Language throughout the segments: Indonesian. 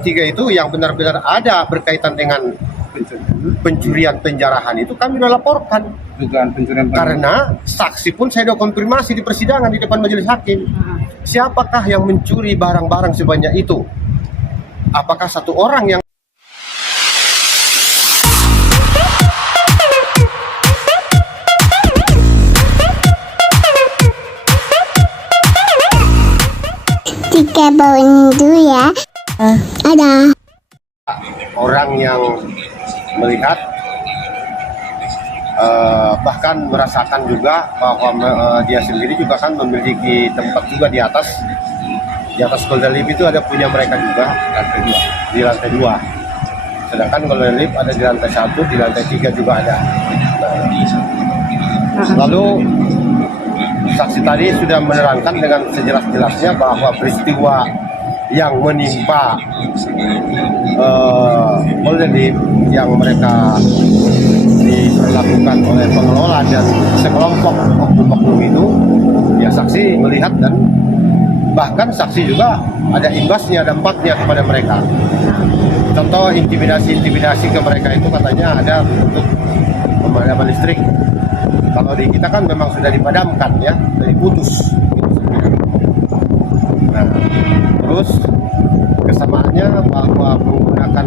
Tiga itu yang benar-benar ada berkaitan dengan pencurian penjarahan itu kami sudah laporkan. Dugaan pencurian Karena saksi pun saya sudah konfirmasi di persidangan di depan majelis hakim. Siapakah yang mencuri barang-barang sebanyak itu? Apakah satu orang yang Tiga bawain dulu ya. Ada orang yang melihat bahkan merasakan juga bahwa dia sendiri juga kan memiliki tempat juga di atas Golden Leap itu ada punya mereka juga di lantai 2, sedangkan Golden Leap ada di lantai 1, di lantai 3 juga ada. Lalu saksi tadi sudah menerangkan dengan sejelas-jelasnya bahwa peristiwa yang menimpa Golden Leap yang mereka dilakukan oleh pengelola dan sekelompok oknum-oknum itu, ya saksi melihat dan bahkan saksi juga ada imbasnya, dampaknya kepada mereka. Contoh intimidasi ke mereka itu katanya ada untuk pemadaman listrik. Kalau di kita kan memang sudah dipadamkan ya, dari putus. Nah, terus kesamaannya bahwa menggunakan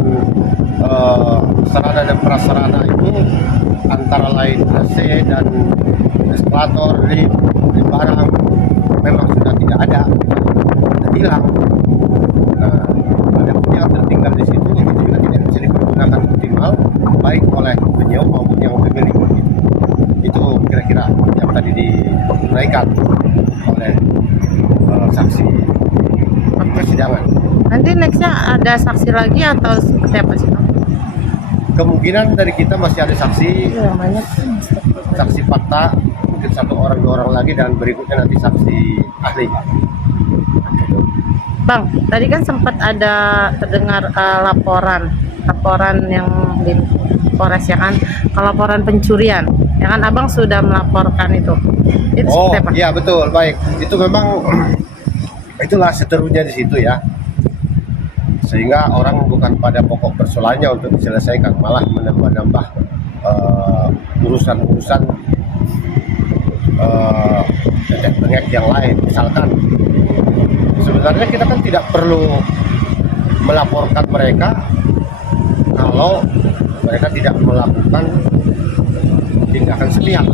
sarana dan prasarana itu antara lain AC dan eskalator, lift barang memang sudah tidak ada, sudah hilang. Nah, ada pun yang tertinggal di situ itu juga tidak bisa dipergunakan optimal baik oleh penyewa maupun yang pemilik. Itu kira-kira yang tadi dinaikkan oleh saksi persidangan. Nanti nextnya ada saksi lagi atau seperti apa sih? Kemungkinan dari kita masih ada saksi, Yang banyak saksi fakta, mungkin 1 orang 2 orang lagi, dan berikutnya nanti saksi ahli. Bang, tadi kan sempat ada terdengar laporan yang di Polres ya kan, laporan pencurian, ya kan Abang sudah melaporkan itu Oh seperti apa? iya betul, baik. Itu memang itulah seterunya di situ ya. Sehingga orang bukan pada pokok persoalannya untuk diselesaikan, malah menambah-nambah urusan-urusan bengek yang lain. Misalkan sebenarnya kita kan tidak perlu melaporkan mereka kalau mereka tidak melakukan tindakan sepihak.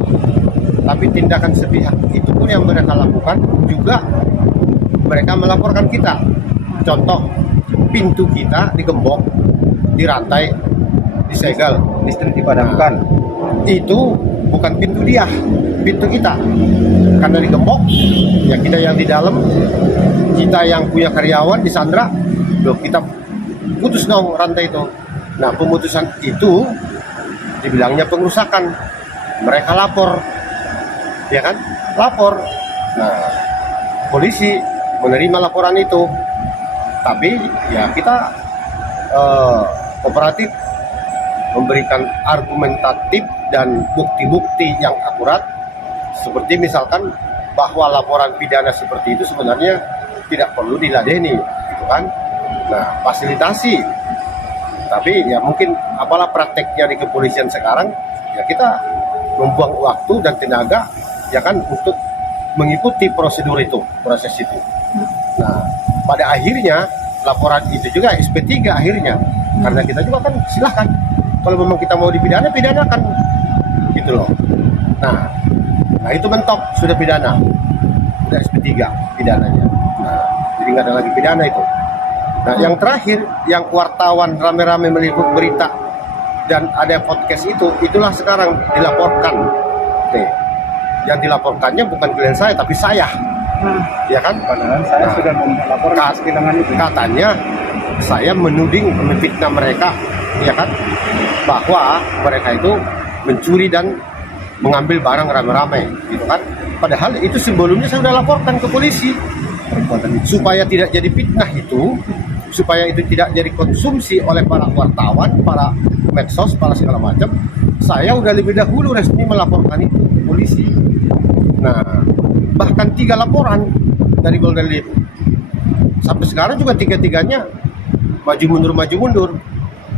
Tapi tindakan sepihak itu pun yang mereka lakukan juga mereka melaporkan kita. Contoh, pintu kita digembok, dirantai, disegel, listrik dipadamkan. Itu bukan pintu dia, pintu kita. Karena digembok, ya kita yang di dalam, kita yang punya karyawan disandra, loh kita putus dong rantai itu. Nah, pemutusan itu dibilangnya pengerusakan. Mereka lapor, ya kan? Lapor. Nah, polisi menerima laporan itu. Tapi ya kita kooperatif, memberikan argumentatif dan bukti-bukti yang akurat, seperti misalkan bahwa laporan pidana seperti itu sebenarnya tidak perlu diladeni, gitu kan? Nah, fasilitasi. Tapi ya mungkin apalah prakteknya di kepolisian sekarang, ya kita membuang waktu dan tenaga ya kan untuk mengikuti prosedur itu, proses itu. Nah, pada akhirnya laporan itu juga SP3 akhirnya, karena kita juga kan silahkan kalau memang kita mau dipidana, pidanakan gitu loh. Nah itu mentok, sudah pidana, sudah SP3 pidananya. Nah, jadi nggak ada lagi pidana itu. Nah, yang terakhir, yang wartawan rame-rame meliput berita dan ada podcast itu, itulah sekarang dilaporkan. Nih, yang dilaporkannya bukan klien saya tapi saya. Ya kan? Padahal saya sudah melaporkan kehilangan itu. Katanya saya menuding, memfitnah mereka, ya kan? Bahwa mereka itu mencuri dan mengambil barang rame-rame, gitu kan? Padahal itu sebelumnya saya sudah laporkan ke polisi. Supaya tidak jadi fitnah itu, supaya itu tidak jadi konsumsi oleh para wartawan, para medsos, para segala macam, saya udah lebih dahulu resmi melaporkan itu ke polisi. Nah, bahkan 3 laporan dari Golden Leap. Sampai sekarang juga 3-3-nya maju mundur,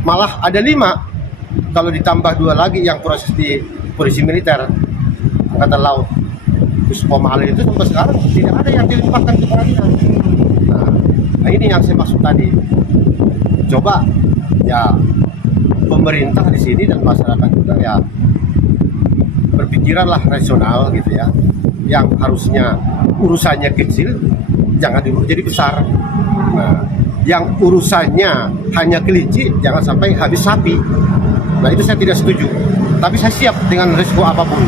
malah ada 5 kalau ditambah 2 lagi yang proses di polisi militer angkatan laut. Terus pemahaman itu sampai sekarang tidak ada yang dilimpahkan ke pengadilan. Nah ini yang saya maksud tadi. Coba ya pemerintah di sini dan masyarakat juga ya berpikiranlah rasional gitu ya. Yang harusnya urusannya kecil jangan diurus jadi besar. Nah, yang urusannya hanya kelinci jangan sampai habis sapi. Nah itu saya tidak setuju. Tapi saya siap dengan risiko apapun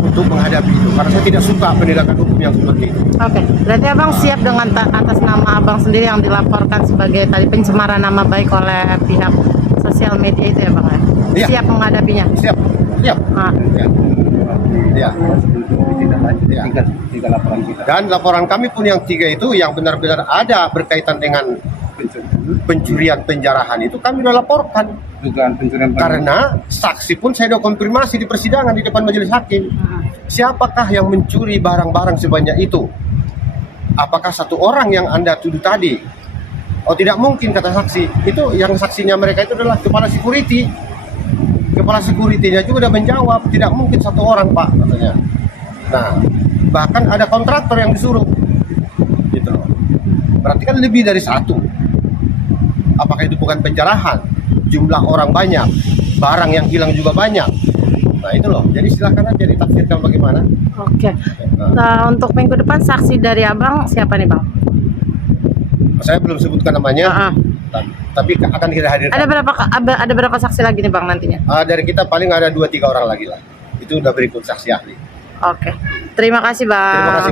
untuk menghadapi itu karena saya tidak suka penindakan hukum yang seperti itu. Oke, berarti abang siap dengan atas nama abang sendiri yang dilaporkan sebagai tadi pencemaran nama baik oleh pihak sosial media itu ya bang ya? Iya. Siap menghadapinya? Siap. Ah. Ya. Ya. Tiga laporan kita. Dan laporan kami pun yang 3 itu yang benar-benar ada berkaitan dengan pencurian penjarahan itu kami sudah laporkan. Dugaan pencurian Karena saksi pun saya sudah konfirmasi di persidangan di depan majelis hakim. Siapakah yang mencuri barang-barang sebanyak itu? Apakah 1 orang yang Anda tuduh tadi? Oh tidak mungkin kata saksi. Itu yang saksinya mereka itu adalah kepala security. Kepala security-nya juga sudah menjawab tidak mungkin 1 orang Pak katanya. Nah bahkan ada kontraktor yang disuruh. Gitu. Berarti kan lebih dari 1. Apakah itu bukan penjarahan? Jumlah orang banyak, barang yang hilang juga banyak. Nah itu loh, jadi silakan aja ditafsirkan bagaimana. Oke. Nah, untuk minggu depan saksi dari abang siapa nih bang? Saya belum sebutkan namanya, tapi akan kita hadirkan. Ada berapa saksi lagi nih bang nantinya? Dari kita paling ada 2-3 orang lagi lah. Itu udah berikut saksi ahli. Oke. Terima kasih bang. Terima kasih.